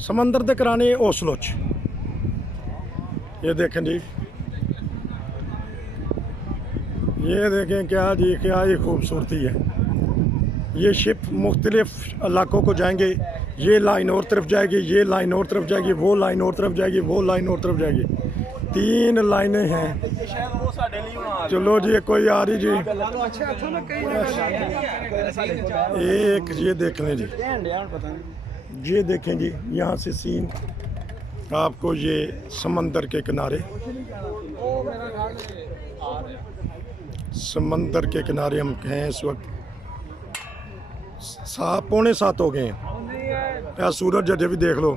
समंदर के किनारे ओस्लो च ये देखें जी, ये देखें क्या जी, क्या ये खूबसूरती है। ये शिप मुख्तलिफ इलाकों को जाएंगे, ये लाइन और तरफ जाएगी, ये लाइन और तरफ जाएगी, वो लाइन और तरफ जाएगी, वो लाइन और तरफ जाएगी। 3 लाइनें हैं। चलो जी, कोई आ रही जी, एक ये देख लें जी, ये देखें जी, यहाँ से सीन आपको ये समंदर के किनारे, समंदर के किनारे हम हैं इस वक्त। 6:45 हो गए हैं। या सूरज अजे भी देख लो।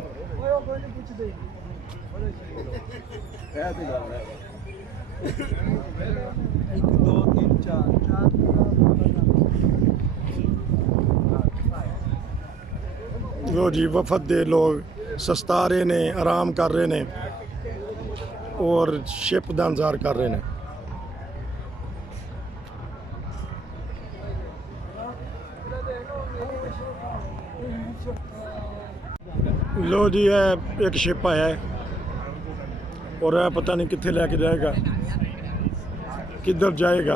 लो जी, वफद दे लोग सस्ता रहे ने, आराम कर रहे ने और शिप का इंतजार कर रहे ने। लो जी, है एक शिप आया है और है पता नहीं कितने लेके जाएगा, किधर जाएगा।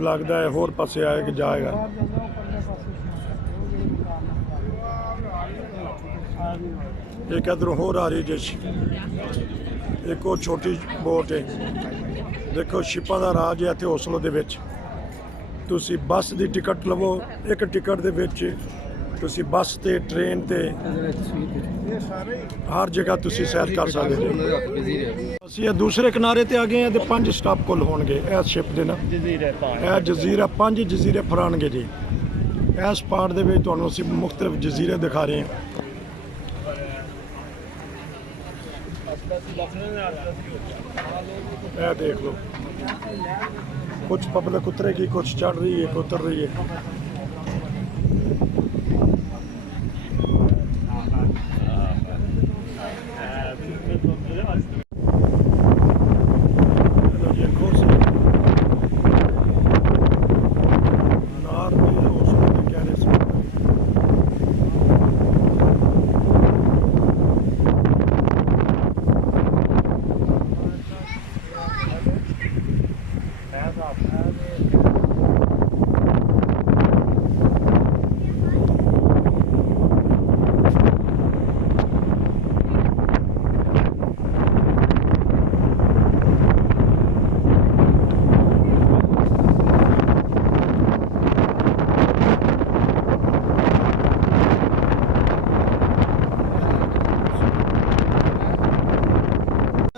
लगता है होर पासे आए कि जाएगा। एक इधर होर आ रही जिस, एक और छोटी बोट है। देखो शिपां दा राज है इत्थे ओस्लो दे विच। तुसी बस दी टिकट लवो, एक टिकट दे विच तुसी बस ते, ट्रेन ते, हर जगह तुसी सैर कर सकते हो। ਅਸੀਂ दूसरे किनारे ते आ गए हैं। 5 स्टॉप कुल होणगे इस शिप दे ना। ਇਹ ਜਜ਼ੀਰਾ 5 जजीरे फराणगे जी। इस पार्ट दे विच तुहानूं ਅਸੀਂ मुख्तलिफ जजीरे दिखा रहे हैं। ਇਹ देख लो, कुछ पब्लिक उतरेगी, कुछ चढ़ रही है, कुछ उतर रही है।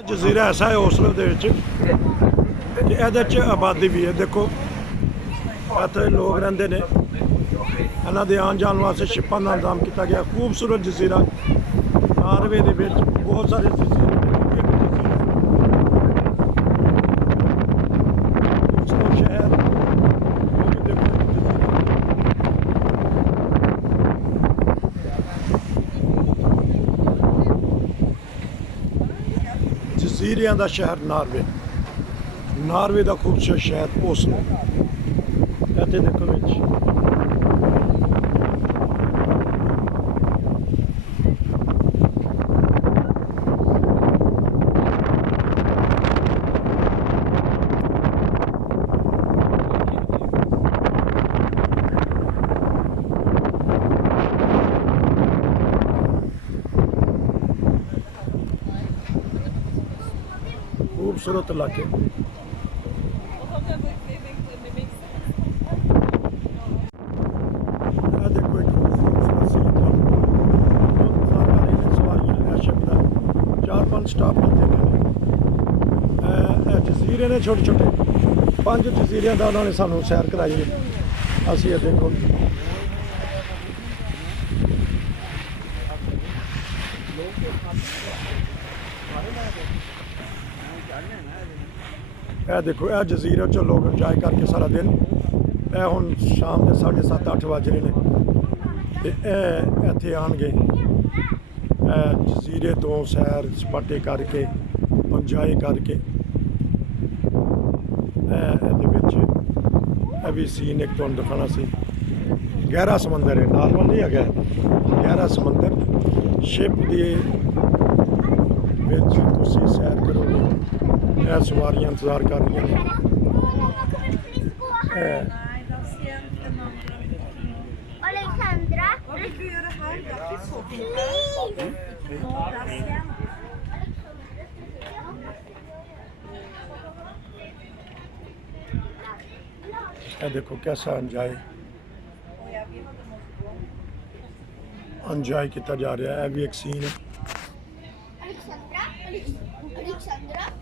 जजीरा ऐसा है ओस्लो दे विच कि ਇਹਦੇ 'ਚ आबादी भी है। देखो ਇੱਥੇ लोग ਰਹਿੰਦੇ ਨੇ, ਇਹਨਾਂ ਦੇ ਆਉਣ ਜਾਣ ਵਾਸਤੇ शिपां ਦਾ इंतजाम किया गया। खूबसूरत जजीरा नार्वे ਦੇ ਵਿੱਚ बहुत सारे जजीरे ओस्लो शहर। जजीरियां का शहर नार्वे, नार्वे का खूबसूरत शहर ओस्लो। इत्थे देखो विच खूबसूरत इलाके। देखो एक खूबसूरत सी 4-5 स्टॉप किए हैं। जजीरे ने छोटे छोटे 5 जजीरियां का उन्होंने सानू सैर कराई है। असी ये देखो देखो यह जजीरे चो लोग इंजॉय करके सारा दिन। यह हुण शाम के 7:30-8 बज रहे हैं ते इत्थे आउणगे। जजीरे तो सैर सपाटे करके इंजॉय करके भी सीन एक तुहानूं दिखाना सी। गहरा समंदर है, नॉर्मल नहीं है, गहरा समंदर। शिप के विच तुसीं सैर करोगे, यह सवारियां इंतजार कर रही हैं। Alexandra, ये देखो कैसा एंजॉय किया जा रहा है। यह भी एक सीन है। Alexandra, Alexandra.